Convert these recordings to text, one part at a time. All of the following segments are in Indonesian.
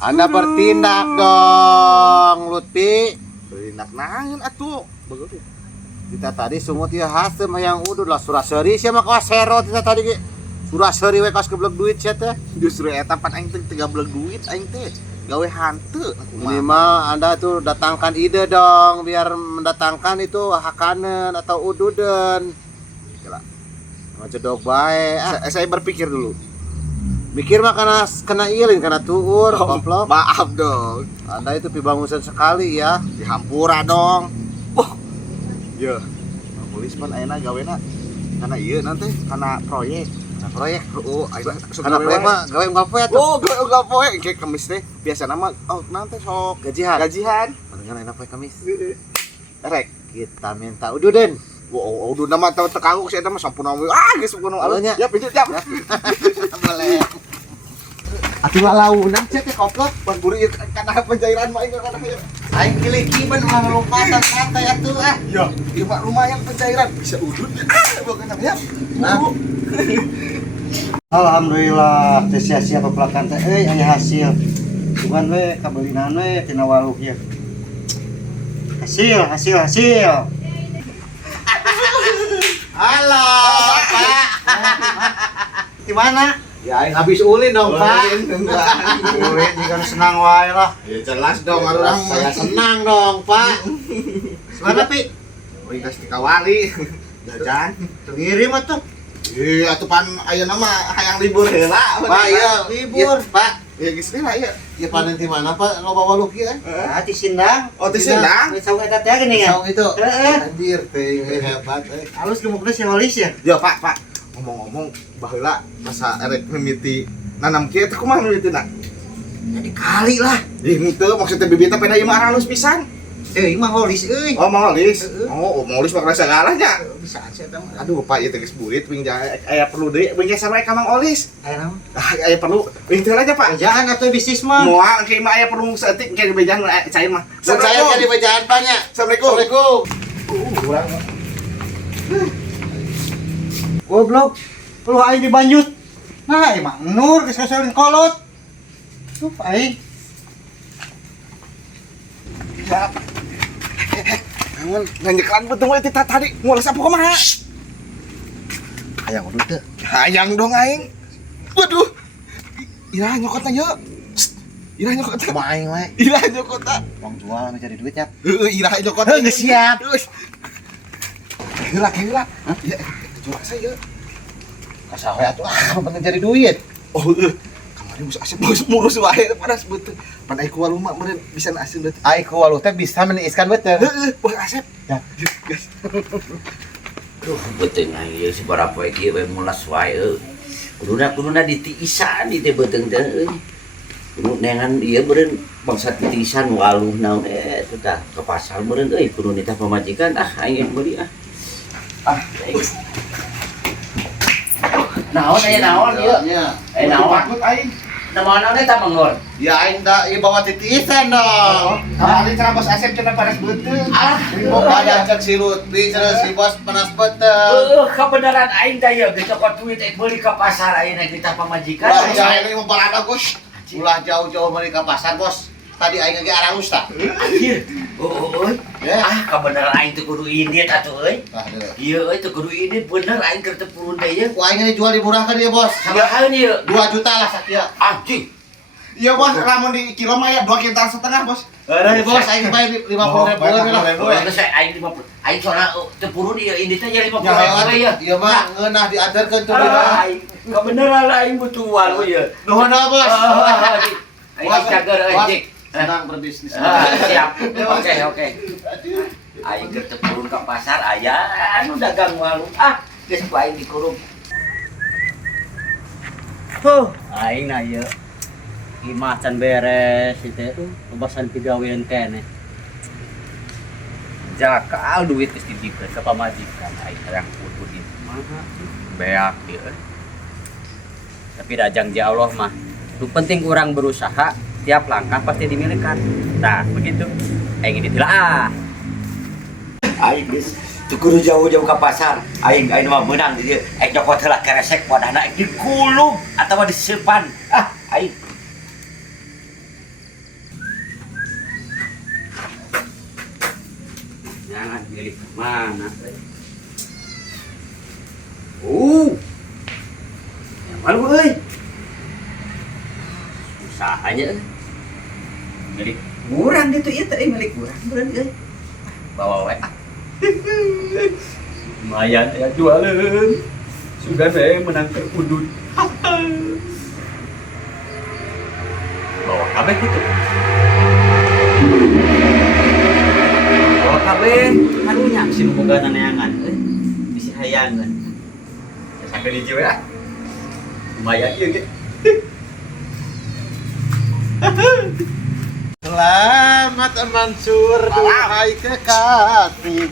Anda bertindak dong, Lutfi. Bertindak naon atuh? Begitu. Kita tadi semua dia hasem yang udah lah suraseri siapa kau sero kita tadi ge. Suraseri we kas keblek duit sia teh. Justru eta pan aing teh teu beleg duit aing teh. Gawe hanteu. Ini mah Anda tuh datangkan ide dong biar mendatangkan itu hakanen atau ududen. Gila. Ngajodog bae. Saya berpikir dulu. Mikir mah kena ilin kena tuur komplok. Maaf dong. Anda itu pibangusan sekali ya. Dihampura dong. Oh. Ya. Polis pan ayeuna gawena kana ieu nanti kana proyek. Proyek. Oh, Karena proyek mah gawe ngapoe atuh. Oh, gawe poe kayak kemis teh. Biasa nama nanti sok Gajian. gajian. Palingan enak poe Kamis. Rek. Kita minta ududen. Wow, udah nama tahu tekanguk saya mah sampun we. Geus sampun Aleunya. Ya pinjut ya. Boleh. Atuh launan cek teh koplok ban buri kana pencairan mah aing kana ieu. Aing kilikiban mah lompatan santai atuh ah. Ya, ieu mah lumayan pencairan bisa udut. Bukan ya. Nah. Alhamdulillah teh sia-sia pepelakan teh aya hasil. Cuman we kabelinan we tina waluk ieu. Hasil. Halo, Pak. Di mana? Ya aing habis ulin dong, Pak. Ulin jika senang wae lah. Ya jelas dong orang Saya senang dong, Pak. Mana, Pi? Oi kasih kawali. Jajan. Ngirim atuh. Iya, atuh pan ayeuna mah hayang libur heula. Pak, iya, libur. Pak. Ya geus teh lah ieu. Ya panen di mana, Pak? Loba waluk ieu eh. Ah, di Sindang. Oh, teh Sindang. Saung eta teh gini ya. Saung itu. Heeh. Anjir, teh hebat euy. Halus gemukna si Holis ya. Ya, Pak. Ngomong-ngomong baheula masa erek mimiti nanam kieu teh kumaha mimitina? Jadi kali lah. Ih, henteu maksudnya bibitna pena ieu mah halus pisan. Ieu mah Holis euy. Oh, mau Lis. Oh, mau Lis mah rasa galahnya. Bisa aja eta mah. Aduh, Pak, ieu teh geus burit wing aya perlu deui wing geser wae ka Mang Olis. Aya naon? Aya perlu wing teu aja, Pak. Kerjaan atau bisnis mah? Moal kieu mah aya perlu saeutik kayak bejan cair mah. Saya jadi bejaan Paknya. Assalamualaikum. Assalamualaikum. Urang. Goblok. Lu aing dibanjut. Nah, emang Nur geus kasolin kolot. Tuh aing. Ya. Namun nganjekan betul we tadi ngulas apa kumaha? Hayang udud teh. Hayang dong aing. Waduh. Iraha nyokotna yeuh. Iraha nyokotna. Kumaha aing we? Iraha nyokotna. Uang jual mencari duit ya. Heeh, iraha nyokotna. Geus siap. Heula. Ya, coba saya. Kasawe atuh ah, penting cari duit. Oh, kamari geus asep murus wae panas beuteung. Pan ai ku waluma meureun bisa asem beuteung. Ai ku waluh teh bisa meniiskan betul. Heeh, wah asep. Ya. Duh, beteung aing ieu sabaraha poe kieu we mulas wae euy. Kuduna ditiisan di teh beteung teh euy. Kudu nengan ieu beureun bangsa titiisan waluh naon eta tah ke pasar beureun euy kudu nitah pamajikan aing meuli ah. Naon aya naon ieu? Naon? Takut aing. Naon eta Mang Nur? Ya aing da ieu bawa titisan dong. Ari cara bos asep cenah panas beuteung. Ah, Pokoknya cek si Lutfi cenah si bos panas betul. kebenaran aing teh ieu geus cokot duit aing meuli ka pasar ayeuna kita pamajikan. Ulah saya ini memperada Gus. Ulah jauh-jauh meuli ka pasar bos. Tadi aing ge araus tah. Anjir. Oh, Ya. kebenaran aing teh kudu indit atuh euy. Tah deui. Ieu euy teh kudu indit bener aing keur teu pulun teh ieu. Ku aing ini jual dimurahkan dia bos. Sabaraha ieu? 2 juta lah sakieu. Anjing. Iya bos, ramun di kilo mah ya 2 kintal setengah bos. Ada bos aing bayar 50.000 lah. Geus aing 50. Aing soalna teu purun ieu indit teh jadi 50 Ya, we ya. ieu mah ngeunah diajarkeun tuh. Aing kebenaran aing butuh walu ieu. Nuhun dah bos. Aing cager euy dik. Senang berbisnis. Siap. Oke. Aing keur teu purun ka pasar aya anu dagang walu. Geus ku aing dikurung. Aing na ieu. Imah can beres itu lobasan pigawean keneh. Jakal duit geus dititipkeun ka pamajikan aing hayang putut di mana beak ieu. Tapi dajang ja Allah mah. Nu penting urang berusaha, tiap langkah pasti dimilikan. Nah, begitu. Aing ini lah. Aing geus Tuh kudu jauh-jauh ke pasar. Aing mah menang di dieu. Aing nyokot heula keresek wadahna aing dikulub atawa disepan. Ah, aing. Jangan milik mana. Yang malu euy. Usahanya euy. Milik urang gitu ieu teh milik urang beneran euy. Bawa we ah. Lumayan ya jualan. Sudah saya menang terudut. Bawa kabeh gitu. Bawa kabeh harunya si boga neangan euy. Bisi hayangan. Sampai di jiwa ah. Lumayan ieu ge. Selamat Mansur, hai kekasih.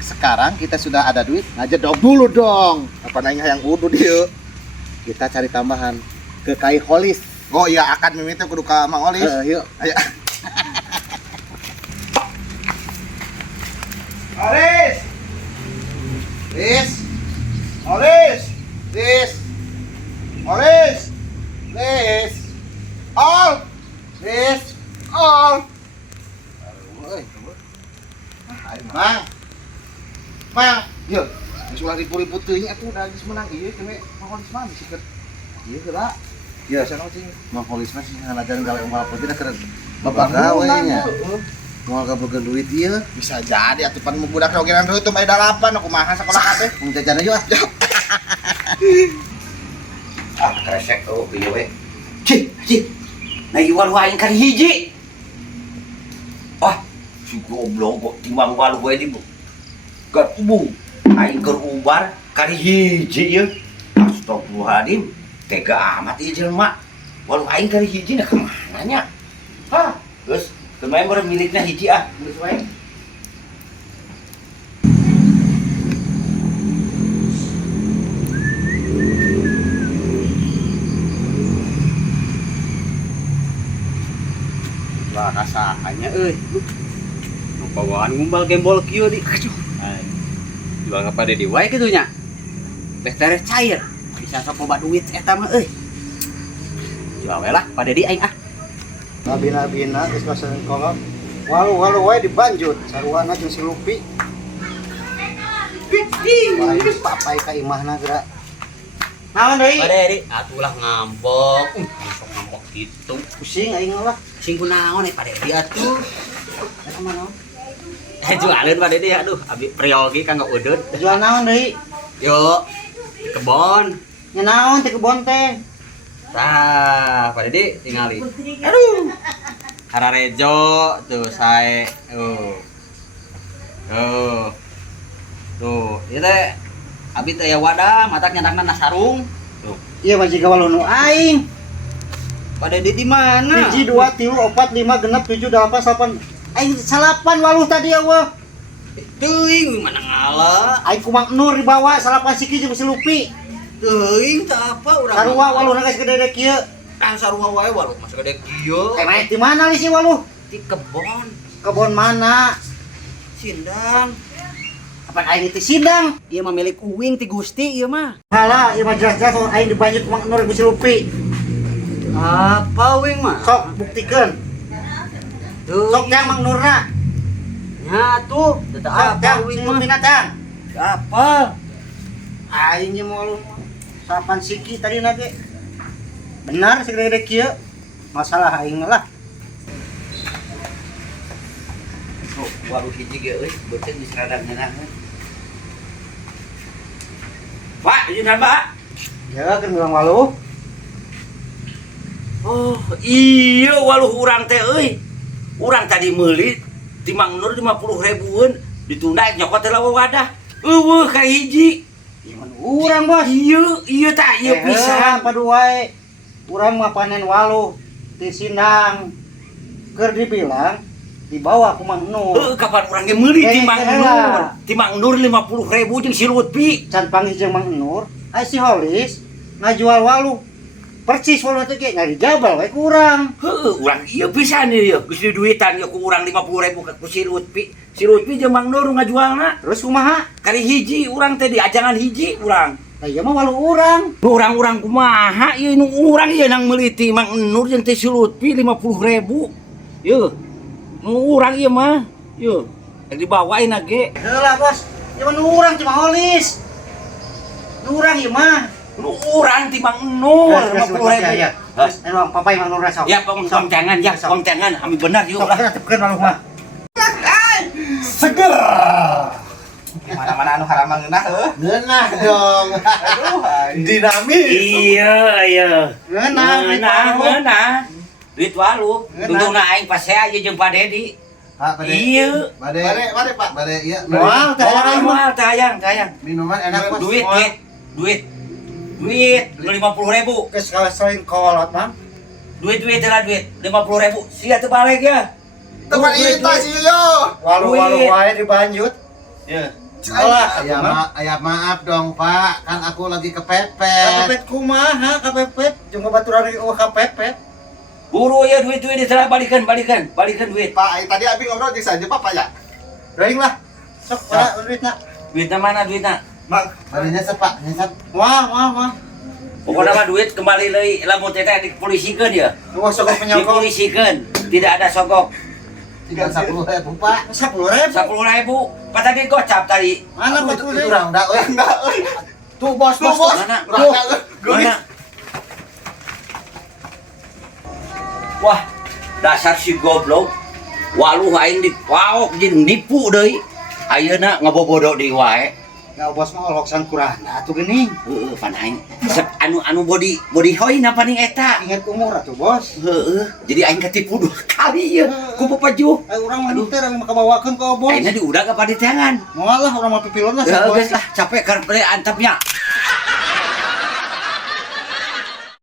Sekarang kita sudah ada duit, ngajedog dulu dong. Apa nanya yang udu dia? Kita cari tambahan ke Kai Holis. Oh iya akan miminta kudu ka Mang Olis. Yuk. Ayo. Olis. Lis. Olis. Lis. Olis. Lis. All. Lis. All. Mang. Mang. Yuk. Sulah ribu-ribu teuing atuh udah geus menang ieu teh Mang Olis mah sikeut. Ieu heula. Ya, Sana cing. Mang Holis mah sih ngalajaran gawe unggal putih keur bapak gawe nya. Moal gabegeun duit ieu. Bisa jadi atuh pan budak rogeran dulu tuh aya dalapan aku maha sekolah kabeh. Mung jajan aja ah. Ah, keresek tuh ieu we. Cih. Nah ieu waluh aing kali hiji. Wah, si goblok kok timbang waluh we di gat ubung. Aing keur ubar kali hiji ieu. Astagfirullahaladzim. Tega amat ieu jelema. Waluh aing kali hiji na kemana nya? Hah, geus kemarin baru miliknya hiji ah, geus wae. Lah rasanya euy. Nu bawaan ngumbal gembol kieu di. Jual ka pada di wae kitu nya. Teh teres cair. Bisa sok loba duit eta mah euy. Jual we lah pada di aing ah. Bina-bina geus pasan kolot. Walu wae dibanjut saruana jeung si Lupi. Wah, papai ka imahna geura. Naon deui? Pada di atulah ngambok. Langsung ngambok gitu. Pusing aing lah. Sing kunaon pada di atuh. Eta mah naon? Jualan pada di aduh abi priogi kanggo udud. Jual naon deui? Yo di kebon. Nya naon teh kebon teh? Tah, pada di tingali. Aduh. Hararejo tuh sae. Tuh, ieu teh abi teh aya wadah, matak nyandangna sarung. Tuh. Iya majiga walu nu aing. Pada di mana? 1 2 3 4 5 genep 7 8 9. Aing salapan walu tadi eueuh. Teuing mana ngala. Aing ku Mang Nur dibawa salapan siki jeung si Lupi. Teuing teh apa urang. Sarua waluna geus gede kieu. Ah sarua wae walu masa gede kieu. Emang di mana li si walu? Di kebon. Kebon mana? Sindang. Apa aing itu sidang? Ieu mah milik uwing ti Gusti ieu mah. Halah, ieu mah jelas-jelas aing dibanjut ku Mang Nur jeung si Lupi. Apa uwing mah? Sok buktikeun. Sok yang Mang Nurna. Nya tuh, teu Sok apa yang uwing si mah. Lupina teh. Apa? Aing ge mau salapan siki tadi nage. Benar segede kieu. Masalah aing lah. Waduh hiji ge euy, beuteung geus rada ngeunah. Pak, izinkan Pak. Ya kan bilang walu. Oh, iya waluh urang teh euy. Urang tadi meuli di Mang Nur 50.000-eun ditunda nyokot teh lawa wadah. Eueuh ka hiji. Iman urang bos. Iya tah ieu pisan. Padu wae. Urang mah panen walu di Sindang. Keur dibilang dibawa ku Mang Nur. Kapan urang ge meuli di Mang Nur? Di Mang Nur 50.000 jeung si Lutfi. Can panggih jeung Mang Nur, ai si Holis ngajual walu Persis walau teh ge ngari jabal we kurang. Heuh, urang ieu pisan ieu. Geus duitan ieu ku urang 50.000 ku si Lutfi. Si Lutfi jeung Mang Nur ngajualna. Terus kumaha? Kali hiji urang teh di ajangan hiji urang. Lah ieu mah walu urang. Nu urang-urang kumaha ieu nu urang ieu nang meuliti Mang Nur jeung teh si Lutfi 50.000. Ieu. Nu urang ieu mah. Ieu. Yang dibawain ge. Heula bos, ieu mah nu urang cuma holis. Nu urang ieu mah. Nu urang ti Mang Nur 50.000. Ya. Terus emang papai Mang Nur sok. Ya, pong jangan ya, pong jangan. Ami benar yuk Sok lah. tepkeun walu mah. Seger. Mana-mana anu haramang ngeunah heuh. Ngeunah dong. Aduh, Dinamis. Iya, iya. ngeunah. Duit walu. Ngeunah. Tungtungna aing pas saya aja jeung Pak Dedi. Pak, Bade. Iya. Bade, Pak. Bade, iya. Moal teh hayang mah. Moal tayang. Minuman enak, Mas. Duit. Duit 50.000. Geus sering kolot mah. Duit lah duit 50.000. Sia teu balik ya. Teman itu sih yo. Walu-walu wae dibanjut. Ya. Alah, Ayah maaf dong, Pak. Kan aku lagi kepepet. Kapepet kumaha kapepet jeung babaturan ieu kapepet. Buru ya duit ditera balikan duit. Pak, tadi abi ngobrol di saja, Pak ya. Reuing lah. Sok pada duitna. Duitna mana duitna? Mang, Bade nyesat, Pak. Nyesat. wah. Pokoknya mah duit kembali lagi lamun teh dipolisikan ya. Wah, sogok penyokong. Dipolisikan, tidak ada sogok. 30.000, Pak. 10.000. 10.000. Pas tadi gocap tadi. Mana Aduh, betul itu deui? urang da euy. Tuh bos. Mana? Mana? Wah, dasar si goblok. Waluh aing dipaok jeung nipu deui. Ayeuna ngabobodo deui wae. Ya bos mah oloksan kurang atuh geuning. Heeh, pan aing anu body hoy na paning eta. Ingat umur atuh bos. Heeh, jadi aing ketipu 2 kali ya ku papajuh. Urang mah teh rek makabawakeun ka bos. Ayeuna diudag ka paditangan. Moal lah urang mah pipilon lah Ya bos. geus lah capek karena antapnya.